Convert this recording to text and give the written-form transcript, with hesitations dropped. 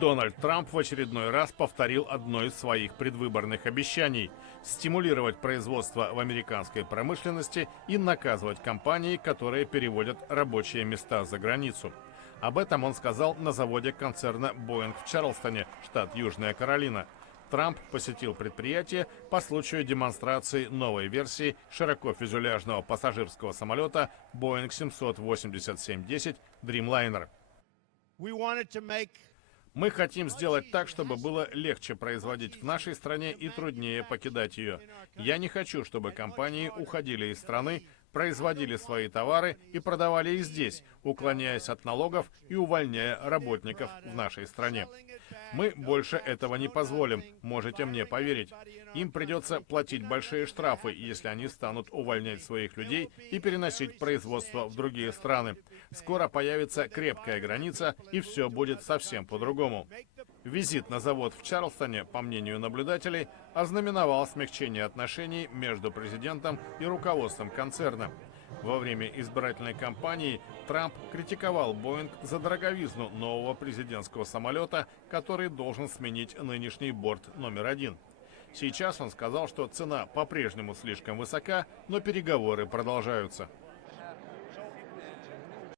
Дональд Трамп в очередной раз повторил одно из своих предвыборных обещаний – стимулировать производство в американской промышленности и наказывать компании, которые переводят рабочие места за границу. Об этом он сказал на заводе концерна Boeing в Чарлстоне, штат Южная Каролина. Трамп посетил предприятие по случаю демонстрации новой версии широкофюзеляжного пассажирского самолета Boeing 787-10 Dreamliner. Мы хотим сделать так, чтобы было легче производить в нашей стране и труднее покидать ее. Я не хочу, чтобы компании уходили из страны, производили свои товары и продавали их здесь, уклоняясь от налогов и увольняя работников в нашей стране. Мы больше этого не позволим, можете мне поверить. Им придется платить большие штрафы, если они станут увольнять своих людей и переносить производство в другие страны. Скоро появится крепкая граница, и все будет совсем по-другому. Визит на завод в Чарлстоне, по мнению наблюдателей, ознаменовал смягчение отношений между президентом и руководством концерна. Во время избирательной кампании Трамп критиковал Boeing за дороговизну нового президентского самолета, который должен сменить нынешний борт номер 1. Сейчас он сказал, что цена по-прежнему слишком высока, но переговоры продолжаются.